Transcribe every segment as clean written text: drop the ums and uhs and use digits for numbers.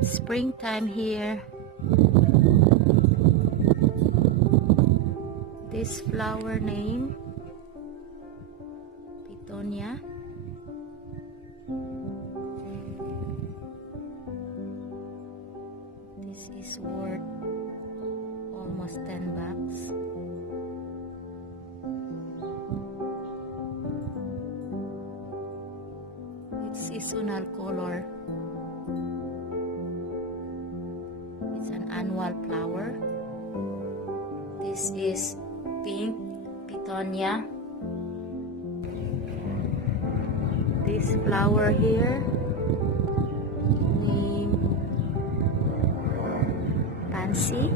It's springtime here. This flower name, Petunia. This is worth almost $10. It's seasonal color. It's an annual flower. This is pink Petunia. This flower here, name Pansy.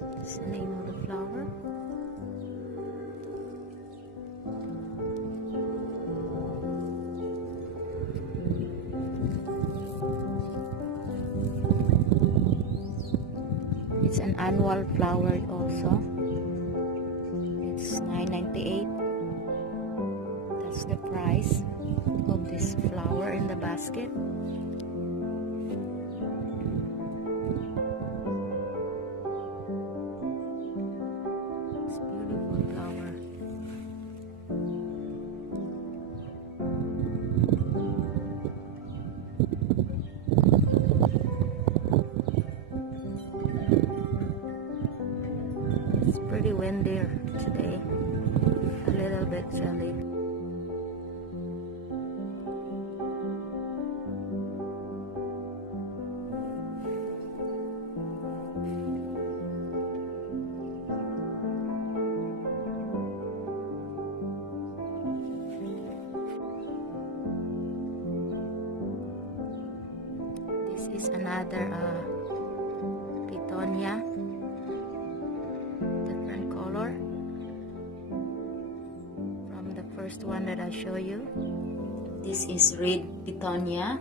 That's the name of the flower. It's an annual flower also. It's $9.98. That's the price of this flower in the basket. It's a beautiful flower. It's pretty windy today, a little bit chilly. This is another Petunia. Different color from the first one that I show you. This is red Petunia.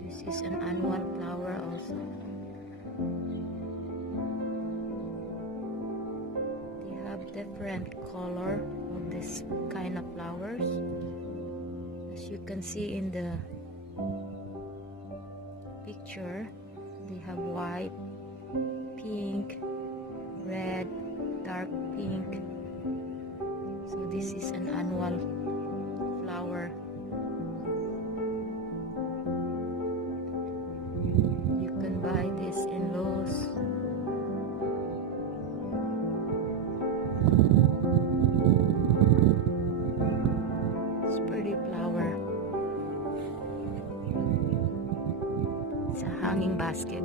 This is an annual flower also. They have different color of this kind of flowers. As you can see in the picture, they have white, pink, red, dark pink. So this is an annual flower. You can buy this in Lowe's. It's a pretty flower. It's a hanging basket.